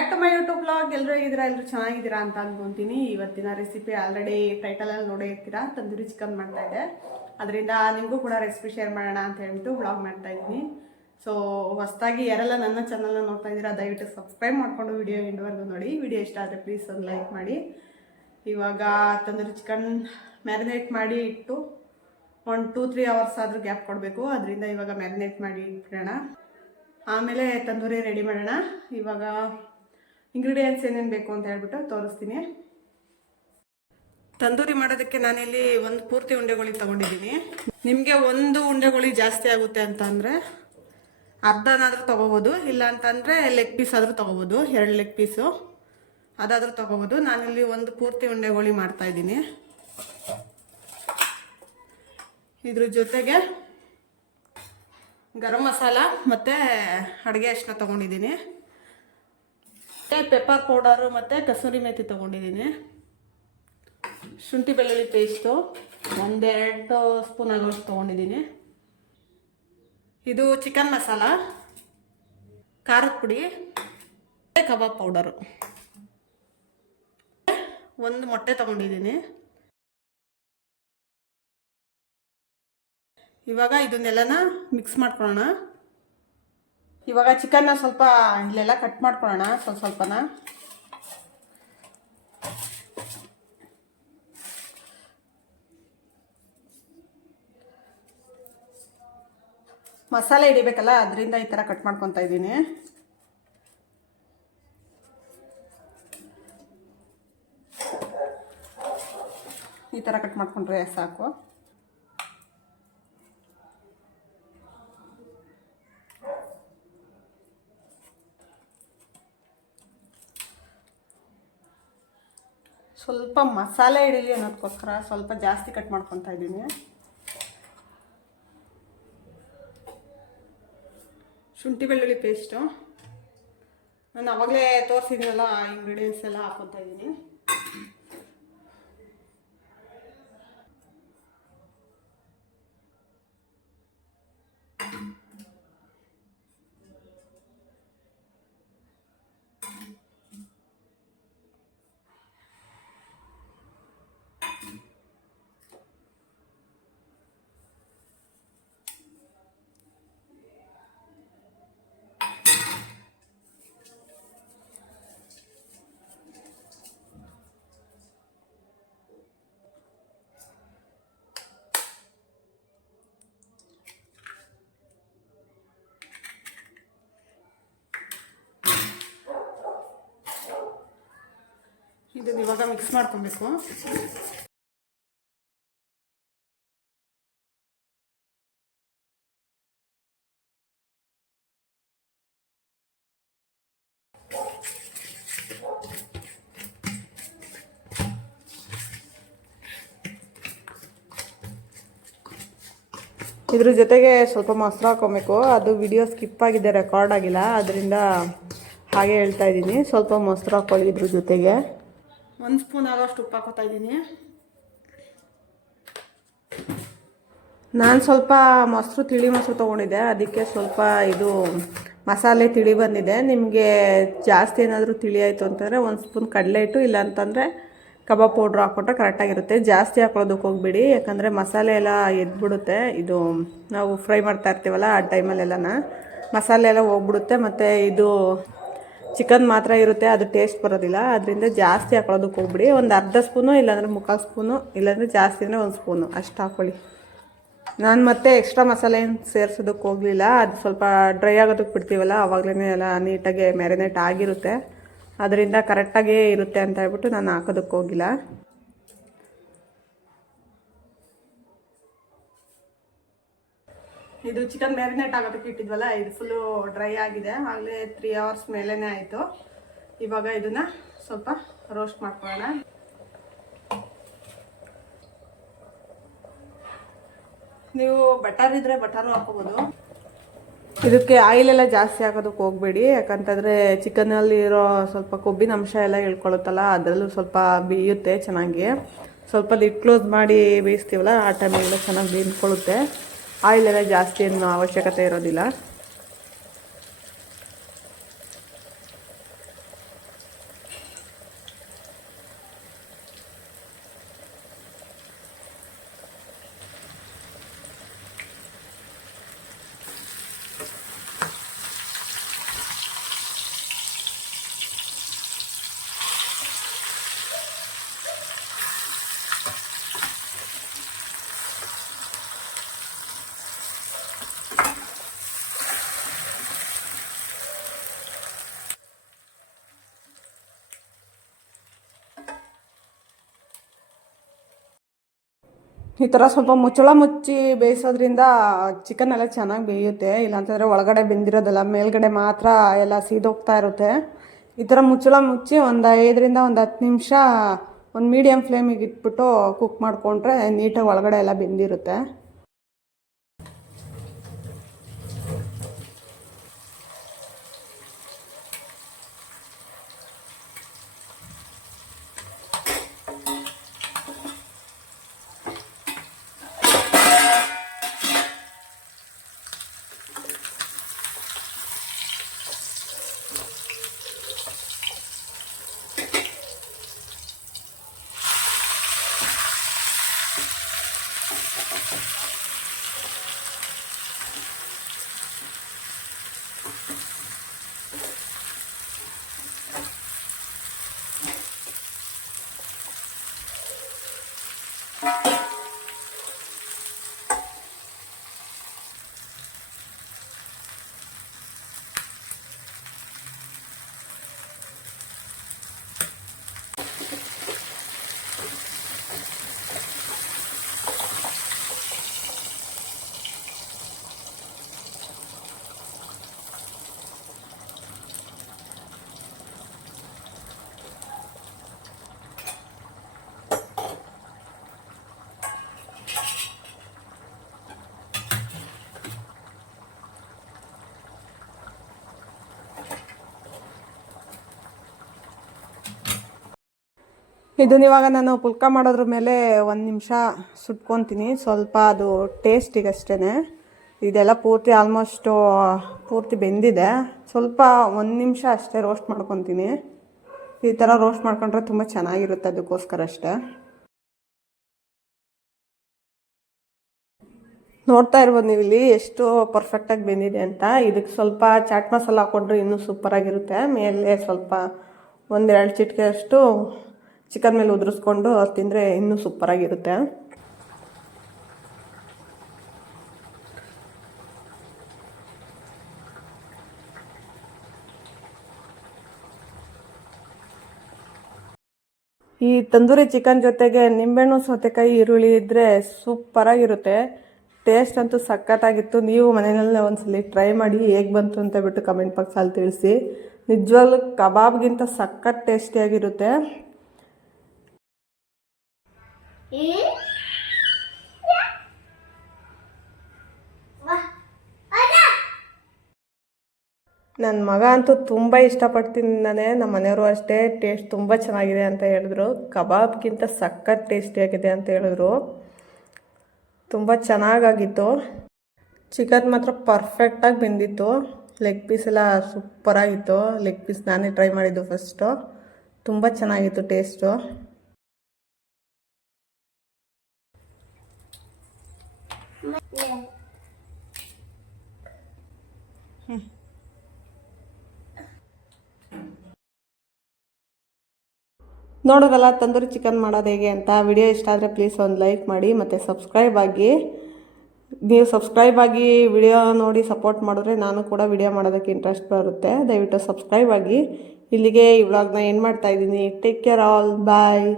Back to my YouTube blog. ಎಲ್ಲರೂ ಹೇಗಿದ್ದೀರಾ? ಎಲ್ಲರೂ ಚೆನ್ನಾಗಿದ್ದೀರಾ ಅಂತ ಅನ್ಕೊಂತೀನಿ. ಇವತ್ತಿನ ರೆಸಿಪಿ ಆಲ್ರೆಡಿ ಟೈಟಲಲ್ಲಿ ನೋಡೇ ಇರ್ತೀರಾ, ತಂದೂರಿ ಚಿಕನ್ ಮಾಡ್ತಾ ಇದೆ. ಅದರಿಂದ ನಿಮಗೂ ಕೂಡ ರೆಸಿಪಿ ಶೇರ್ ಮಾಡೋಣ ಅಂತ ಹೇಳ್ಬಿಟ್ಟು ಬ್ಲಾಗ್ ಮಾಡ್ತಾ ಇದ್ದೀನಿ. ಸೊ ಹೊಸದಾಗಿ ಯಾರೆಲ್ಲ ನನ್ನ ಚಾನಲ್ನ ನೋಡ್ತಾ ಇದ್ದೀರಾ ದಯವಿಟ್ಟು ಸಬ್ಸ್ಕ್ರೈಬ್ ಮಾಡಿಕೊಂಡು ವಿಡಿಯೋ ಎಂಡ್ವರೆಗೂ ನೋಡಿ. ವಿಡಿಯೋ ಇಷ್ಟ ಆದರೆ ಪ್ಲೀಸ್ ಒಂದು ಲೈಕ್ ಮಾಡಿ. ಇವಾಗ ತಂದೂರಿ ಚಿಕನ್ ಮ್ಯಾರಿನೇಟ್ ಮಾಡಿ ಇಟ್ಟು 1-2-3 ಅವರ್ಸ್ ಆದರೂ ಗ್ಯಾಪ್ ಕೊಡಬೇಕು. ಅದರಿಂದ ಇವಾಗ ಮ್ಯಾರಿನೇಟ್ ಮಾಡಿ ಇಟ್ಬಿಡೋಣ. ಆಮೇಲೆ ತಂದೂರಿ ರೆಡಿ ಮಾಡೋಣ. ಇವಾಗ ಇಂಗ್ರೀಡಿಯೆಂಟ್ಸ್ ಏನೇನು ಬೇಕು ಅಂತ ಹೇಳ್ಬಿಟ್ಟು ತೋರಿಸ್ತೀನಿ. ತಂದೂರಿ ಮಾಡೋದಕ್ಕೆ ನಾನಿಲ್ಲಿ ಒಂದು ಪೂರ್ತಿ ಉಂಡೆಗೋಳಿ ತೊಗೊಂಡಿದ್ದೀನಿ. ನಿಮಗೆ ಒಂದು ಉಂಡೆಗೋಳಿ ಜಾಸ್ತಿ ಆಗುತ್ತೆ ಅಂತ ಅಂದರೆ ಅರ್ಧನಾದರೂ ತೊಗೋಬೋದು, ಇಲ್ಲ ಅಂತಂದರೆ ಲೆಗ್ ಪೀಸ್ ಆದರೂ ತೊಗೋಬೋದು. 2 ಲೆಗ್ ಪೀಸು ಅದಾದರೂ ತೊಗೋಬೋದು. ನಾನಿಲ್ಲಿ ಒಂದು ಪೂರ್ತಿ ಉಂಡೆಗೋಳಿ ಮಾಡ್ತಾಯಿದ್ದೀನಿ. ಇದ್ರ ಜೊತೆಗೆ ಗರಂ ಮಸಾಲ ಮತ್ತು ಅಡುಗೆ ಅರಿಶಿನ ತೊಗೊಂಡಿದ್ದೀನಿ. ಪೆಪ್ಪರ್ ಪೌಡರು ಮತ್ತು ಕಸೂರಿ ಮೇಥಿ ತೊಗೊಂಡಿದ್ದೀನಿ. ಶುಂಠಿ ಬೆಳ್ಳುಳ್ಳಿ ಪೇಸ್ಟು 1-2 ಸ್ಪೂನ್ ಆಗೋಷ್ಟು ತೊಗೊಂಡಿದ್ದೀನಿ. ಇದು ಚಿಕನ್ ಮಸಾಲ, ಖಾರದ ಪುಡಿ, ಕಬಾಬ್ ಪೌಡರು, 1 ಮೊಟ್ಟೆ ತೊಗೊಂಡಿದ್ದೀನಿ. ಇವಾಗ ಇದನ್ನೆಲ್ಲನ ಮಿಕ್ಸ್ ಮಾಡ್ಕೊಳ್ಳೋಣ. ಇವಾಗ ಚಿಕನ್ನ ಸ್ವಲ್ಪ ಇಲ್ಲೆಲ್ಲ ಕಟ್ ಮಾಡ್ಕೊಳ್ಳೋಣ, ಸ್ವಲ್ಪನ. ಮಸಾಲೆ ಹಿಡಿಬೇಕಲ್ಲ, ಅದರಿಂದ ಈ ಥರ ಕಟ್ ಮಾಡ್ಕೊತಾ ಇದ್ದೀನಿ. ಈ ಥರ ಕಟ್ ಮಾಡ್ಕೊಂಡ್ರೆ ಸಾಕು. ಸ್ವಲ್ಪ ಮಸಾಲೆ ಹಿಡೀಲಿ ಅನ್ನೋದಕ್ಕೋಸ್ಕರ ಸ್ವಲ್ಪ ಜಾಸ್ತಿ ಕಟ್ ಮಾಡ್ಕೊತಾ ಇದ್ದೀನಿ. ಶುಂಠಿ ಬೆಳ್ಳುಳ್ಳಿ ಪೇಸ್ಟು ನಾನು ಅವಾಗಲೇ ತೋರಿಸಿದ್ನಲ್ಲ, ಆ ಇಂಗ್ರೀಡಿಯೆಂಟ್ಸ್ ಎಲ್ಲ ಹಾಕ್ಕೊತಾ ಇದ್ದೀನಿ. ಇದನ್ನು ಇವಾಗ ಮಿಕ್ಸ್ ಮಾಡ್ಕೊಬೇಕು. ಇದ್ರ ಜೊತೆಗೆ ಸ್ವಲ್ಪ ಮೊಸರು ಹಾಕೊಬೇಕು. ಅದು ವಿಡಿಯೋ ಸ್ಕಿಪ್ ಆಗಿದೆ, ರೆಕಾರ್ಡ್ ಆಗಿಲ್ಲ, ಅದರಿಂದ ಹಾಗೆ ಹೇಳ್ತಾ ಇದ್ದೀನಿ. ಸ್ವಲ್ಪ ಮೊಸರು ಹಾಕೊಳ್ಳಿ. ಇದ್ರ ಜೊತೆಗೆ 1 ಸ್ಪೂನ್ ಆಗೋಷ್ಟು ಉಪ್ಪು ಹಾಕೋತಾ ಇದ್ದೀನಿ. ನಾನು ಸ್ವಲ್ಪ ಮೊಸರು ತಿಳಿ ಮೊಸರು ತೊಗೊಂಡಿದ್ದೆ, ಅದಕ್ಕೆ ಸ್ವಲ್ಪ ಇದು ಮಸಾಲೆ ತಿಳಿ ಬಂದಿದೆ. ನಿಮಗೆ ಜಾಸ್ತಿ ಏನಾದರೂ ತಿಳಿ ಆಯಿತು ಅಂತಂದರೆ 1 ಸ್ಪೂನ್ ಕಡಲೆ ಹಿಟ್ಟು, ಇಲ್ಲ ಅಂತಂದರೆ ಕಬಾಬ್ ಪೌಡ್ರ್ ಹಾಕ್ಕೊಟ್ರೆ ಕರೆಕ್ಟಾಗಿರುತ್ತೆ. ಜಾಸ್ತಿ ಹಾಕೊಳ್ಳೋದಕ್ಕೆ ಹೋಗ್ಬಿಡಿ, ಯಾಕಂದರೆ ಮಸಾಲೆ ಎಲ್ಲ ಎದ್ಬಿಡುತ್ತೆ. ಇದು ನಾವು ಫ್ರೈ ಮಾಡ್ತಾ ಇರ್ತೀವಲ್ಲ ಆ ಟೈಮಲ್ಲೆಲ್ಲನ ಮಸಾಲೆ ಎಲ್ಲ ಹೋಗ್ಬಿಡುತ್ತೆ, ಮತ್ತು ಇದು ಚಿಕನ್ ಮಾತ್ರ ಇರುತ್ತೆ, ಅದು ಟೇಸ್ಟ್ ಬರೋದಿಲ್ಲ. ಅದರಿಂದ ಜಾಸ್ತಿ ಹಾಕೊಳ್ಳೋದಕ್ಕೆ ಹೋಗ್ಬಿಡಿ. ಒಂದು ಅರ್ಧ ಸ್ಪೂನು, ಇಲ್ಲಾಂದರೆ 3/4 ಸ್ಪೂನು, ಇಲ್ಲಾಂದರೆ ಜಾಸ್ತಿ ಅಂದರೆ 1 ಸ್ಪೂನು ಅಷ್ಟು ಹಾಕ್ಕೊಳ್ಳಿ. ನಾನು ಮತ್ತೆ ಎಕ್ಸ್ಟ್ರಾ ಮಸಾಲೆ ಏನು ಸೇರಿಸೋದಕ್ಕೆ ಹೋಗಲಿಲ್ಲ. ಅದು ಸ್ವಲ್ಪ ಡ್ರೈ ಆಗೋದಕ್ಕೆ ಬಿಡ್ತೀವಲ್ಲ, ಆವಾಗಲೇ ಎಲ್ಲ ನೀಟಾಗಿ ಮ್ಯಾರಿನೇಟ್ ಆಗಿರುತ್ತೆ. ಅದರಿಂದ ಕರೆಕ್ಟಾಗೇ ಇರುತ್ತೆ ಅಂತ ಹೇಳ್ಬಿಟ್ಟು ನಾನು ಹಾಕೋದಕ್ಕೆ ಹೋಗಿಲ್ಲ. ಇದು ಚಿಕನ್ ಮ್ಯಾರಿನೇಟ್ ಆಗೋದಕ್ಕೆ ಇಟ್ಟಿದ್ವಲ್ಲ, ಇದು ಫುಲ್ಲು ಡ್ರೈ ಆಗಿದೆ. ಆಗಲೇ 3 ಅವರ್ಸ್ ಮೇಲೇ ಆಯಿತು. ಇವಾಗ ಇದನ್ನು ಸ್ವಲ್ಪ ರೋಸ್ಟ್ ಮಾಡ್ಕೊಳ್ಳೋಣ. ನೀವು ಬಟರ್ ಇದ್ದರೆ ಬಟರು ಹಾಕೋಬೋದು. ಇದಕ್ಕೆ ಆಯಿಲೆಲ್ಲ ಜಾಸ್ತಿ ಹಾಕೋದಕ್ಕೆ ಹೋಗಬೇಡಿ, ಯಾಕಂತಂದರೆ ಚಿಕನಲ್ಲಿರೋ ಸ್ವಲ್ಪ ಕೊಬ್ಬಿನ ಅಂಶ ಎಲ್ಲ ಇಳ್ಕೊಳ್ಳುತ್ತಲ್ಲ, ಅದರಲ್ಲೂ ಸ್ವಲ್ಪ ಬೇಯುತ್ತೆ ಚೆನ್ನಾಗಿ. ಸ್ವಲ್ಪ ಲಿಡ್ ಕ್ಲೋಸ್ ಮಾಡಿ ಬೇಯಿಸ್ತೀವಲ್ಲ, ಆ ಟೈಮೆಲ್ಲ ಚೆನ್ನಾಗಿ ಬೇಯಿಸ್ಕೊಳ್ಳುತ್ತೆ. ಆಯಿಲೆಲ್ಲ ಜಾಸ್ತಿ ಏನು ಅವಶ್ಯಕತೆ ಇರೋದಿಲ್ಲ. ಈ ಥರ ಸ್ವಲ್ಪ ಮುಚ್ಚಳ ಮುಚ್ಚಿ ಬೇಯಿಸೋದ್ರಿಂದ ಚಿಕನ್ ಎಲ್ಲ ಚೆನ್ನಾಗಿ ಬೇಯುತ್ತೆ. ಇಲ್ಲಾಂತಂದರೆ ಒಳಗಡೆ ಬೆಂದಿರೋದಲ್ಲ, ಮೇಲ್ಗಡೆ ಮಾತ್ರ ಎಲ್ಲ ಸೀದೋಗ್ತಾ ಇರುತ್ತೆ. ಈ ಥರ ಮುಚ್ಚಳ ಮುಚ್ಚಿ ಒಂದು 5ರಿಂದ 10 ನಿಮಿಷ ಒಂದು ಮೀಡಿಯಮ್ ಫ್ಲೇಮಿಗೆ ಇಟ್ಬಿಟ್ಟು ಕುಕ್ ಮಾಡಿಕೊಂಡ್ರೆ ನೀಟಾಗಿ ಒಳಗಡೆ ಎಲ್ಲ ಬೆಂದಿರುತ್ತೆ. ಇದನ್ನ ಇವಾಗ ನಾನು ಪುಲ್ಕ ಮಾಡೋದ್ರ ಮೇಲೆ 1 ನಿಮಿಷ ಸುಟ್ಕೊತೀನಿ. ಸ್ವಲ್ಪ ಅದು ಟೇಸ್ಟಿಗಷ್ಟೇ. ಇದೆಲ್ಲ ಪೂರ್ತಿ ಆಲ್ಮೋಸ್ಟು ಪೂರ್ತಿ ಬೆಂದಿದೆ. ಸ್ವಲ್ಪ 1 ನಿಮಿಷ ಅಷ್ಟೇ ರೋಸ್ಟ್ ಮಾಡ್ಕೊತೀನಿ. ಈ ಥರ ರೋಸ್ಟ್ ಮಾಡ್ಕೊಂಡ್ರೆ ತುಂಬ ಚೆನ್ನಾಗಿರುತ್ತೆ, ಅದಕ್ಕೋಸ್ಕರ ಅಷ್ಟೇ. ನೋಡ್ತಾ ಇರ್ಬೋದು ನೀವು ಇಲ್ಲಿ ಎಷ್ಟು ಪರ್ಫೆಕ್ಟಾಗಿ ಬೆಂದಿದೆ ಅಂತ. ಇದಕ್ಕೆ ಸ್ವಲ್ಪ ಚಾಟ್ ಮಸಾಲ ಹಾಕ್ಕೊಂಡ್ರೆ ಇನ್ನೂ ಸೂಪರಾಗಿರುತ್ತೆ. ಮೇಲೆ ಸ್ವಲ್ಪ 1-2 ಚಿಟಿಕೆ ಅಷ್ಟು ಚಿಕನ್ ಮೇಲೆ ಉದುರಿಸ್ಕೊಂಡು ತಿಂದರೆ ಇನ್ನೂ ಸೂಪರಾಗಿರುತ್ತೆ. ಈ ತಂದೂರಿ ಚಿಕನ್ ಜೊತೆಗೆ ನಿಂಬೆಹಣ್ಣು, ಸೌತೆಕಾಯಿ, ಈರುಳ್ಳಿ ಇದ್ದರೆ ಸೂಪರಾಗಿರುತ್ತೆ. ಟೇಸ್ಟ್ ಅಂತೂ ಸಖತ್ತಾಗಿತ್ತು. ನೀವು ಮನೆಯಲ್ಲೇ ಒಂದ್ಸಲಿ ಟ್ರೈ ಮಾಡಿ ಹೇಗೆ ಬಂತು ಅಂತ ಬಿಟ್ಟು ಕಮೆಂಟ್ ಬಾಕ್ಸಲ್ಲಿ ತಿಳಿಸಿ. ನಿಜವಾಗ್ಲೂ ಕಬಾಬ್ಗಿಂತ ಸಖತ್ ಟೇಸ್ಟಿಯಾಗಿರುತ್ತೆ. ನನ್ನ ಮಗ ಅಂತೂ ತುಂಬ ಇಷ್ಟಪಡ್ತಿದ್ದಾನೆ. ನಮ್ಮ ಮನೆಯವರು ಅಷ್ಟೇ, ಟೇಸ್ಟ್ ತುಂಬ ಚೆನ್ನಾಗಿದೆ ಅಂತ ಹೇಳಿದ್ರು. ಕಬಾಬ್ಗಿಂತ ಸಖತ್ ಟೇಸ್ಟಿಯಾಗಿದೆ ಅಂತ ಹೇಳಿದ್ರು. ತುಂಬ ಚೆನ್ನಾಗಾಗಿತ್ತು. ಚಿಕನ್ ಮಾತ್ರ ಪರ್ಫೆಕ್ಟಾಗಿ ಬೆಂದಿತ್ತು. ಲೆಗ್ ಪೀಸ್ ಎಲ್ಲ ಸೂಪರಾಗಿತ್ತು. ಲೆಗ್ ಪೀಸ್ ನಾನೇ ಟ್ರೈ ಮಾಡಿದ್ದು ಫಸ್ಟು. ತುಂಬ ಚೆನ್ನಾಗಿತ್ತು ಟೇಸ್ಟು. ನೋಡೋದಲ್ಲ ತಂದೂರಿ ಚಿಕನ್ ಮಾಡೋದು ಹೇಗೆ ಅಂತ. ವಿಡಿಯೋ ಇಷ್ಟ ಆದರೆ ಪ್ಲೀಸ್ ಒಂದು ಲೈಕ್ ಮಾಡಿ ಮತ್ತು ಸಬ್ಸ್ಕ್ರೈಬ್ ಆಗಿ. ನೀವು ಸಬ್ಸ್ಕ್ರೈಬ್ ಆಗಿ ವಿಡಿಯೋ ನೋಡಿ ಸಪೋರ್ಟ್ ಮಾಡಿದ್ರೆ ನಾನು ಕೂಡ ವಿಡಿಯೋ ಮಾಡೋದಕ್ಕೆ ಇಂಟ್ರೆಸ್ಟ್ ಬರುತ್ತೆ. ದಯವಿಟ್ಟು ಸಬ್ಸ್ಕ್ರೈಬ್ ಆಗಿ. ಇಲ್ಲಿಗೆ ಈ ವ್ಲಾಗ್ನ ಏನು ಮಾಡ್ತಾಯಿದ್ದೀನಿ. ಟೇಕ್ ಕೇರ್ ಆಲ್, ಬಾಯ್.